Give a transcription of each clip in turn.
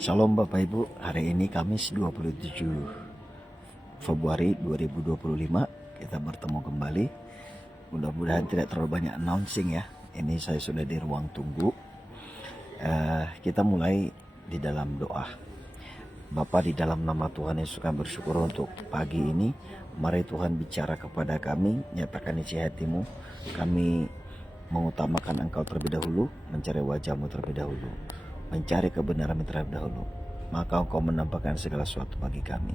Shalom Bapak Ibu, hari ini Kamis 27 Februari 2025 kita bertemu kembali. Mudah-mudahan tidak terlalu banyak announcing ya. Ini saya sudah di ruang tunggu. Kita mulai di dalam doa. Bapa, di dalam nama Tuhan Yesus kami bersyukur untuk pagi ini. Mari Tuhan bicara kepada kami, nyatakan isi hatimu. Kami mengutamakan Engkau terlebih dahulu, mencari wajah-Mu terlebih dahulu, mencari kebenaran terlebih dahulu, maka Engkau menampakkan segala sesuatu bagi kami.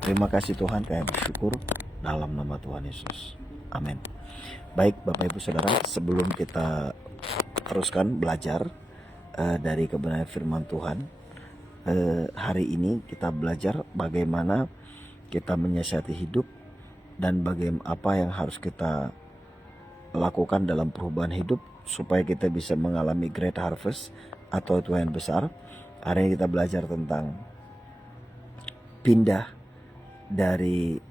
Terima kasih Tuhan, kami bersyukur dalam nama Tuhan Yesus. Amin. Baik Bapak Ibu Saudara, sebelum kita teruskan belajar dari kebenaran firman Tuhan, hari ini kita belajar bagaimana kita menyiasati hidup dan bagaimana apa yang harus kita lakukan dalam perubahan hidup supaya kita bisa mengalami great harvest atau tuayan besar. Hari ini kita belajar tentang pindah dari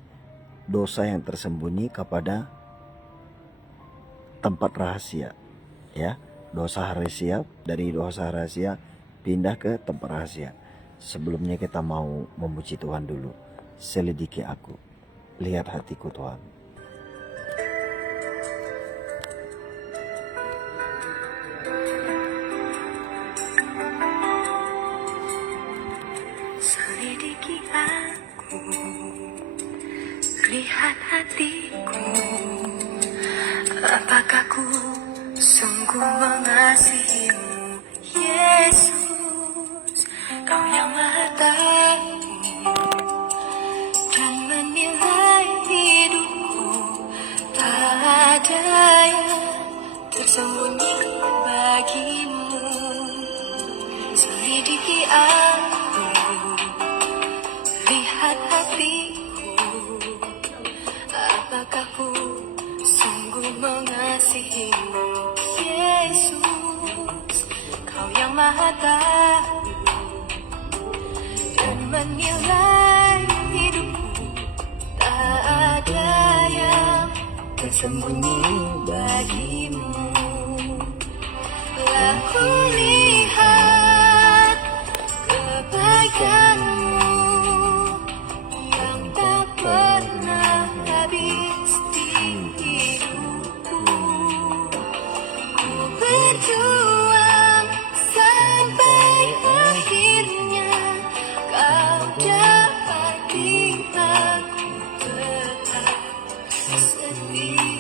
dosa yang tersembunyi kepada tempat rahasia, ya. Dosa rahasia, dari dosa rahasia pindah ke tempat rahasia. Sebelumnya kita mau memuji Tuhan dulu. Selidiki aku, lihat hatiku Tuhan. Selidiki aku, lihat hatiku, apakah ku sungguh mengasihimu, Yesus. Kau yang Maha Tahu dan menilai hidupku, tak ada yang tersembunyi bagimu. Selidiki aku, lihat hatiku, apakah ku sungguh mengasihimu, Yesus. Kau yang Maha Tahu dan menilai hidupku, tak ada yang tersembunyi bagimu. Lah ku lihat kebaikanmu yang tak pernah habis di hidupku. Ku berjuang sampai akhirnya kau dapati aku tetap setia.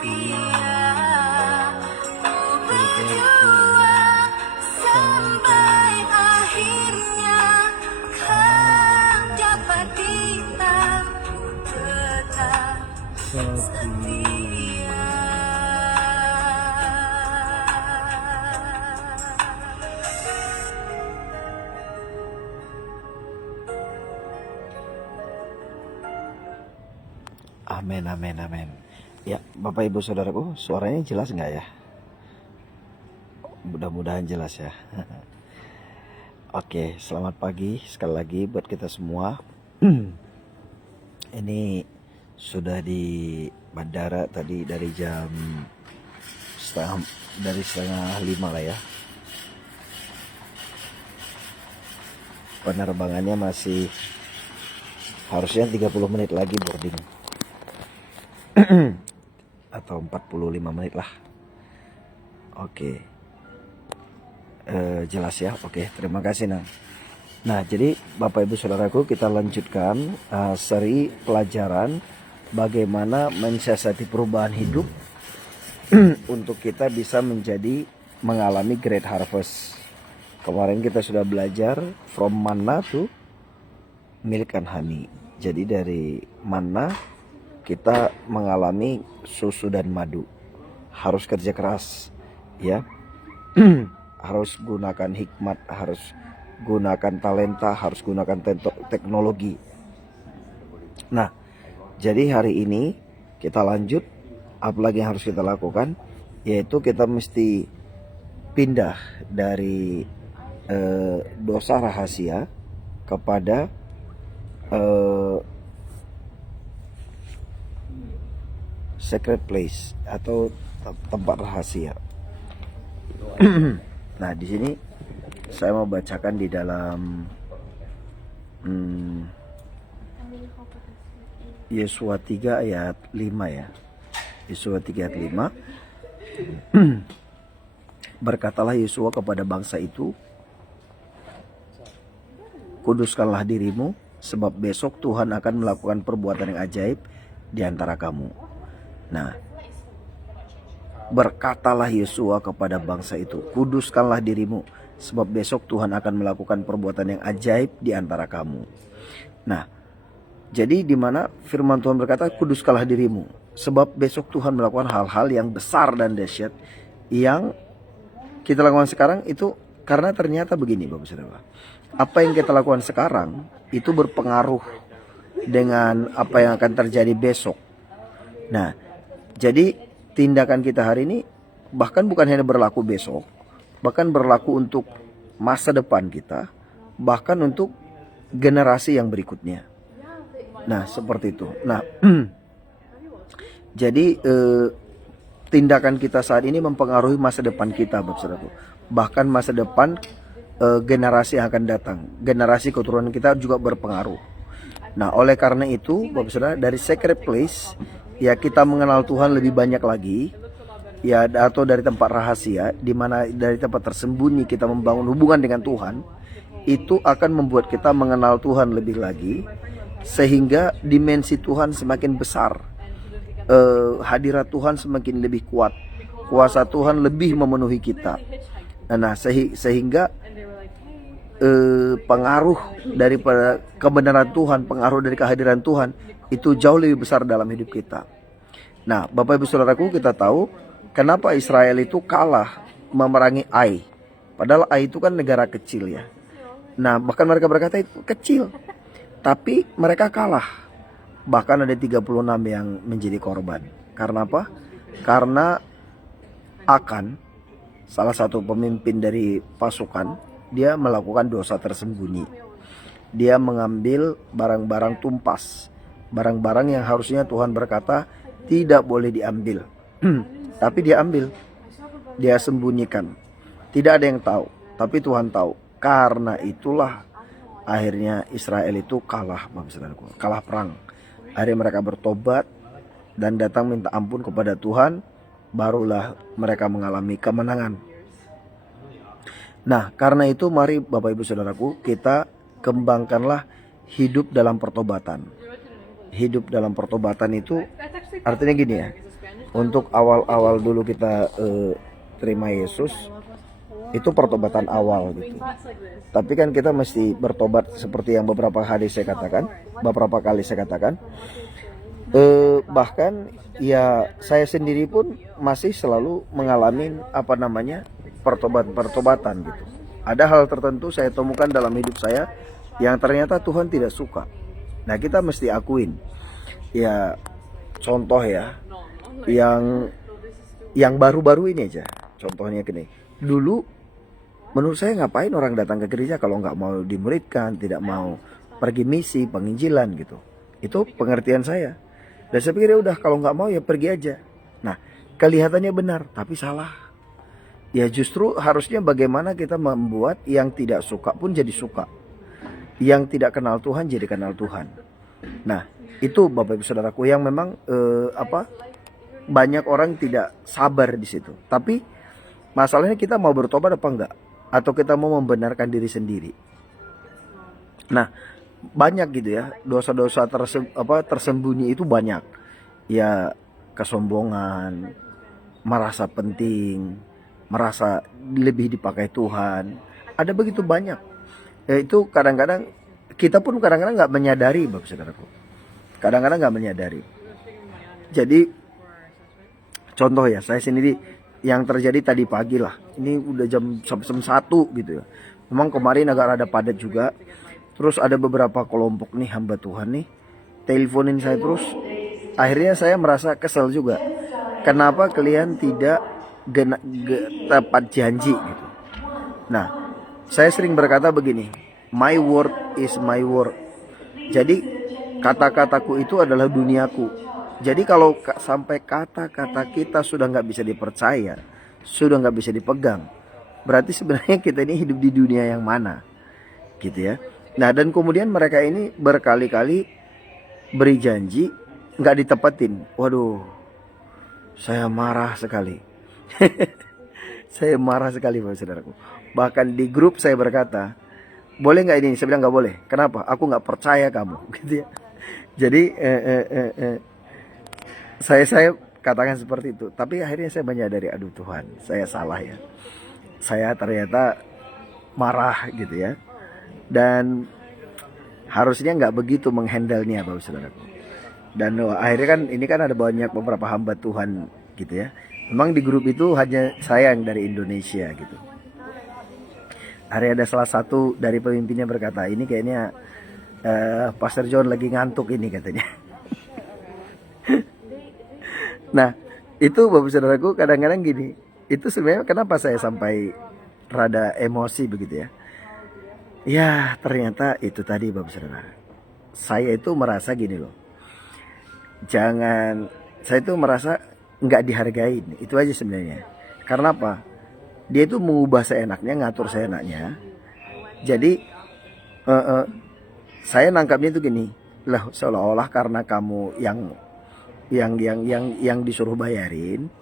berjuang sampai akhirnya kau dapat bilang tetap setia. Amin, amin, amin. Ya, Bapak Ibu Saudaraku, suaranya jelas nggak ya? Mudah-mudahan jelas ya. Oke, selamat pagi sekali lagi buat kita semua. Ini sudah di bandara tadi dari jam setengah 5 lah ya. Penerbangannya masih harusnya 30 menit lagi boarding. Atau 45 menit lah. Oke. Jelas ya. Oke, terima kasih Nang. Nah, jadi Bapak Ibu Saudaraku, kita lanjutkan seri pelajaran bagaimana mensiasati perubahan hidup untuk kita bisa mengalami great harvest. Kemarin kita sudah belajar from manna to milk and honey. Jadi dari manna kita mengalami susu dan madu. Harus kerja keras, ya. Harus gunakan hikmat, harus gunakan talenta, harus gunakan teknologi. Nah, jadi hari ini kita lanjut. Apalagi yang harus kita lakukan, yaitu kita mesti pindah dari dosa rahasia kepada secret place atau tempat rahasia. Nah, di sini saya mau bacakan di dalam Yesua 3 ayat 5 ya. Yesua 3 ayat 5. Berkatalah Yesua kepada bangsa itu, kuduskanlah dirimu, sebab besok Tuhan akan melakukan perbuatan yang ajaib di antara kamu. Nah, berkatalah Yesua kepada bangsa itu, kuduskanlah dirimu, sebab besok Tuhan akan melakukan perbuatan yang ajaib di antara kamu. Nah, jadi di mana firman Tuhan berkata, kuduskanlah dirimu, sebab besok Tuhan melakukan hal-hal yang besar dan dahsyat yang kita lakukan sekarang itu. Karena ternyata begini Bapak Saudara, apa yang kita lakukan sekarang itu berpengaruh dengan apa yang akan terjadi besok. Nah, jadi tindakan kita hari ini bahkan bukan hanya berlaku besok, bahkan berlaku untuk masa depan kita, bahkan untuk generasi yang berikutnya. Nah, seperti itu. Nah, jadi tindakan kita saat ini mempengaruhi masa depan kita, Bapak Saudaraku. Bahkan masa depan generasi yang akan datang, generasi keturunan kita juga berpengaruh. Nah, oleh karena itu, Bapak Saudara, dari secret place ya kita mengenal Tuhan lebih banyak lagi, ya, atau dari tempat rahasia, di mana dari tempat tersembunyi kita membangun hubungan dengan Tuhan, itu akan membuat kita mengenal Tuhan lebih lagi, sehingga dimensi Tuhan semakin besar, hadirat Tuhan semakin lebih kuat, kuasa Tuhan lebih memenuhi kita. Nah, sehingga pengaruh daripada kebenaran Tuhan, pengaruh dari kehadiran Tuhan itu jauh lebih besar dalam hidup kita. Nah, Bapak Ibu Saudaraku, kita tahu kenapa Israel itu kalah memerangi Ai. Padahal Ai itu kan negara kecil ya. Nah, bahkan mereka berkata itu kecil, tapi mereka kalah. Bahkan ada 36 yang menjadi korban. Karena apa? Karena Akan, salah satu pemimpin dari pasukan, dia melakukan dosa tersembunyi. Dia mengambil barang-barang tumpas, barang-barang yang harusnya Tuhan berkata tidak boleh diambil. Tapi dia ambil, dia sembunyikan. Tidak ada yang tahu, tapi Tuhan tahu. Karena itulah akhirnya Israel itu kalah, kalah perang. Akhirnya mereka bertobat dan datang minta ampun kepada Tuhan. Barulah mereka mengalami kemenangan. Nah, karena itu mari Bapak Ibu Saudaraku, kita kembangkanlah hidup dalam pertobatan. Hidup dalam pertobatan itu artinya gini ya. untuk awal-awal dulu kita terima Yesus, itu pertobatan awal gitu. Tapi kan kita mesti bertobat seperti yang beberapa kali saya katakan. Bahkan ya saya sendiri pun masih selalu mengalami pertobatan gitu. Ada hal tertentu saya temukan dalam hidup saya yang ternyata Tuhan tidak suka. Nah, kita mesti akuin. Ya, contoh ya, yang baru-baru ini aja. Contohnya gini. Dulu menurut saya ngapain orang datang ke gereja kalau nggak mau dimuridkan, tidak mau pergi misi, penginjilan gitu. Itu pengertian saya. Dan saya pikir udah kalau nggak mau ya pergi aja. Nah, kelihatannya benar, tapi salah. Ya justru harusnya bagaimana kita membuat yang tidak suka pun jadi suka. Yang tidak kenal Tuhan jadi kenal Tuhan. Nah, itu Bapak Ibu Saudaraku yang memang banyak orang tidak sabar di situ. Tapi masalahnya kita mau bertobat apa enggak? Atau kita mau membenarkan diri sendiri? Nah, banyak gitu ya, dosa-dosa tersembunyi itu banyak. Ya, kesombongan, merasa penting, merasa lebih dipakai Tuhan. Ada begitu banyak. Itu kadang-kadang kita pun kadang-kadang nggak menyadari, Bapak Saudaraku. Kadang-kadang nggak menyadari. Jadi contoh ya, saya sendiri yang terjadi tadi pagi lah. Ini udah jam 1 gitu ya. Memang kemarin agak rada padat juga. Terus ada beberapa kelompok nih hamba Tuhan nih teleponin saya terus. Akhirnya saya merasa kesel juga. Kenapa kalian tidak tepat janji gitu. Nah, saya sering berkata begini, my word is my word. Jadi kata-kataku itu adalah duniaku. Jadi kalau sampai kata-kata kita sudah nggak bisa dipercaya, sudah nggak bisa dipegang, berarti sebenarnya kita ini hidup di dunia yang mana, gitu ya. Nah, dan kemudian mereka ini berkali-kali beri janji nggak ditepatin. Waduh, saya marah sekali. Saya marah sekali, Bapak Saudaraku. Bahkan di grup saya berkata, boleh nggak ini? Saya bilang nggak boleh. Kenapa? Aku nggak percaya kamu, gitu ya. Jadi saya katakan seperti itu. Tapi akhirnya saya menyadari, aduh Tuhan, saya salah ya. Saya ternyata marah gitu ya. Dan harusnya nggak begitu menghandle-nya, Bapak Saudaraku. Dan akhirnya kan ini kan ada beberapa hamba Tuhan gitu ya. Memang di grup itu hanya saya yang dari Indonesia gitu. Akhirnya ada salah satu dari pemimpinnya berkata, ini kayaknya Pastor John lagi ngantuk ini katanya. Nah, itu Bapak Saudaraku kadang-kadang gini. Itu sebenarnya kenapa saya sampai rada emosi begitu ya. Ya, ternyata itu tadi Bapak Saudara. Saya itu merasa gini loh. Saya itu merasa nggak dihargain. Itu aja sebenarnya. Karena apa? Dia itu mengubah seenaknya, ngatur seenaknya. Jadi saya nangkapnya itu gini. Lah, seolah-olah karena kamu yang disuruh bayarin,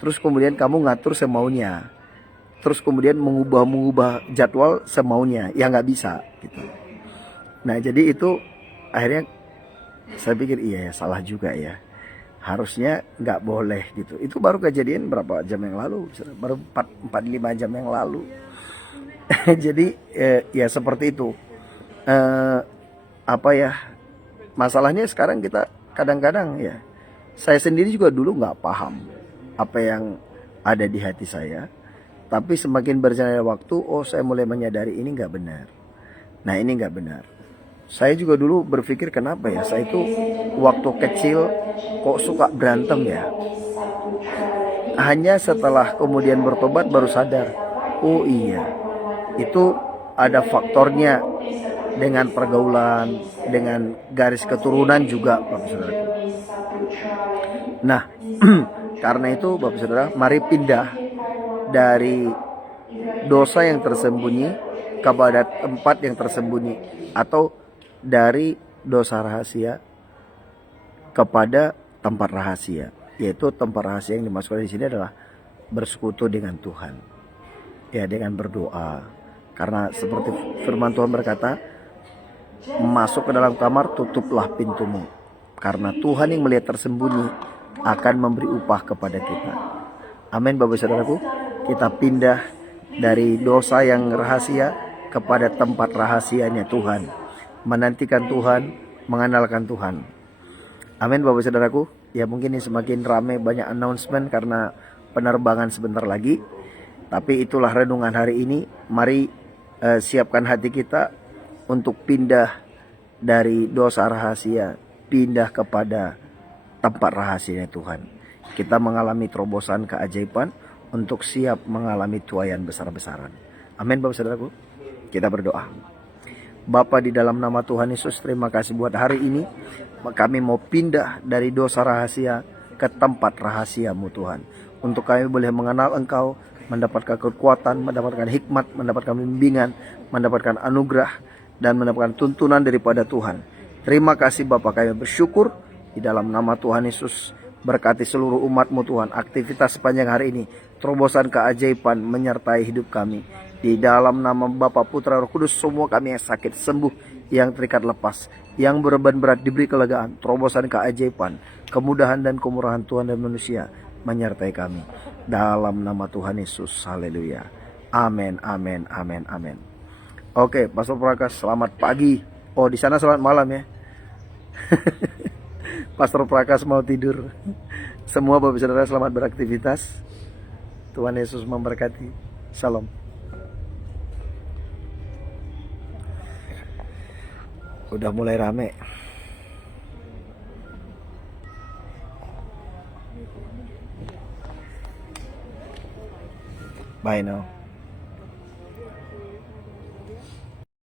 terus kemudian kamu ngatur semaunya. Terus kemudian mengubah jadwal semaunya, ya nggak bisa gitu. Nah, jadi itu akhirnya saya pikir iya ya, salah juga ya. Harusnya nggak boleh gitu. Itu baru kejadian berapa jam yang lalu? Baru 4-5 jam yang lalu. Jadi ya seperti itu. Masalahnya sekarang kita kadang-kadang ya. Saya sendiri juga dulu nggak paham apa yang ada di hati saya. Tapi semakin berjalannya waktu, saya mulai menyadari ini nggak benar. Nah, ini nggak benar. Saya juga dulu berpikir kenapa ya, saya itu waktu kecil kok suka berantem ya. Hanya setelah kemudian bertobat baru sadar, oh iya, itu ada faktornya dengan pergaulan, dengan garis keturunan juga, Bapak Saudara. Nah, karena itu Bapak Saudara, mari pindah dari dosa yang tersembunyi kepada tempat yang tersembunyi, atau dari dosa rahasia kepada tempat rahasia. Yaitu tempat rahasia yang dimaksudkan di sini adalah bersekutu dengan Tuhan. Ya, dengan berdoa. Karena seperti firman Tuhan berkata, masuk ke dalam kamar, tutuplah pintumu. Karena Tuhan yang melihat tersembunyi akan memberi upah kepada kita. Amin Bapak Saudaraku. Kita pindah dari dosa yang rahasia kepada tempat rahasianya Tuhan. Menantikan Tuhan, mengandalkan Tuhan. Amin Bapak Saudaraku. Ya mungkin ini semakin ramai, banyak announcement karena penerbangan sebentar lagi. Tapi itulah renungan hari ini. Mari siapkan hati kita untuk pindah dari dosa rahasia, pindah kepada tempat rahasianya Tuhan. Kita mengalami terobosan keajaiban untuk siap mengalami tuaian besar-besaran. Amin Bapak Saudaraku. Kita berdoa. Bapa, di dalam nama Tuhan Yesus, terima kasih buat hari ini. Kami mau pindah dari dosa rahasia ke tempat rahasia-Mu Tuhan. Untuk kami boleh mengenal Engkau, mendapatkan kekuatan, mendapatkan hikmat, mendapatkan bimbingan, mendapatkan anugerah, dan mendapatkan tuntunan daripada Tuhan. Terima kasih Bapa, kami bersyukur. Di dalam nama Tuhan Yesus, berkati seluruh umat-Mu Tuhan. Aktivitas sepanjang hari ini, terobosan keajaiban menyertai hidup kami. Di dalam nama Bapa, Putra, Roh Kudus, semua kami yang sakit sembuh, yang terikat lepas, yang beban berat diberi kelegaan, terobosan keajaiban, kemudahan dan kemurahan Tuhan dan manusia menyertai kami. Dalam nama Tuhan Yesus, haleluya. Amin, amin, amin, amin. Oke, Pastor Prakas, selamat pagi. Oh, di sana selamat malam ya. Pastor Prakas mau tidur. Semua Bapak Saudara selamat beraktivitas. Tuhan Yesus memberkati. Salam. Udah mulai rame. Bye now.